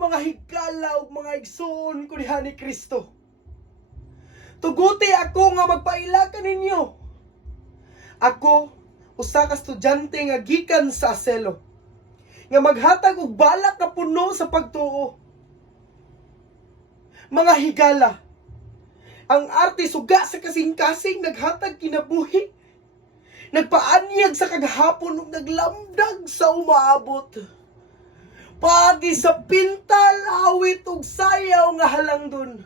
mga higala ug mga igsoon ko diha ni Kristo. Tuguti ako nga magpaila kaninyo. Ako usa ka estudyante nga gikan sa Aselo nga maghatag og balak nga puno sa pagtuo. Mga higala, ang arte suga sa kasing-kasing naghatag kinabuhi. Nagpaanyag sa kaghapon ug naglamdag sa umaabot. Pagi sa pintal, awit ug sayaw nga halangdon.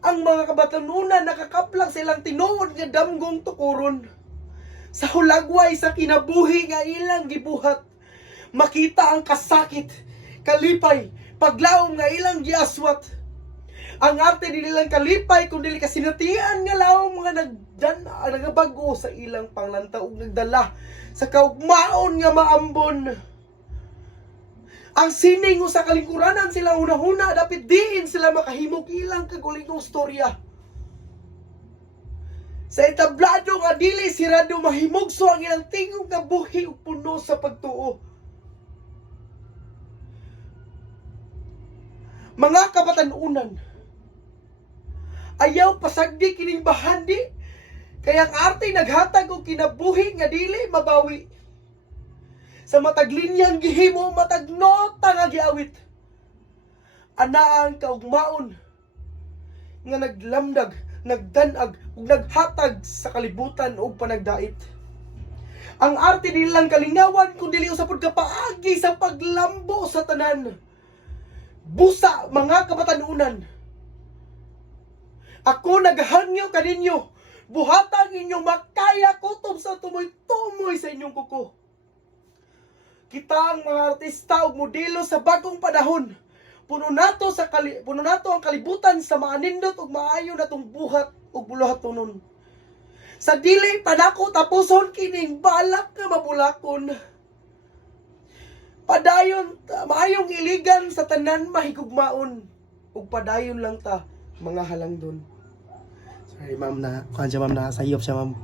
Ang mga kabatanunan nakakaplang silang tinuod nga damgong tukuron. Sa hulagway sa kinabuhi nga ilang gibuhat, makita ang kasakit, kalipay, paglaom nga ilang giaswat. Ang arte di nilang kalipay kung dili kasinatian nga laom mga nagdan nagabago sa ilang panglantaw ug nagdala sa kaugmaon nga maambon. Ang sining sa kalingkuranan sila una-una dapit diin sila makahimog ilang kagulingong storya. Sa entablado nga dili sirado mahimugso ang ilang tingog nga buhi ug puno sa pagtuo. Mga kabatanunan, ayaw pasagdi kining bahandi, kaya ang arte naghatag og kinabuhi nga dili mabawi. Sa matag linyang gihimo matag nota nga giawit. Ana ang kaugmaon nga naglamdag, nagdanag ug naghatag sa kalibutan ug panagdait. Ang arte dili lang kalingawan kun dili usapod kapaagi sa paglambo sa tanan. Busa mga kabatanunan. Ako naghangyo kaninyo. Buhatang inyong makaya kutob sa tumoy-tumoy sa inyong kuko. Kita ang mga artista ug modelo sa bagong panahon. Puno nato sa kali, puno nato ang kalibutan sa mga nindot ug maayo natong buhat ug buluhatonon. Sa dili pa nako tapuson kining balak nga mabulakon. Padayon maayong iligan sa tanan mahigugmaon ug padayon lang ta mga halangdon. Sorry ma'am na, kanya ma'am na sayop siya ma'am.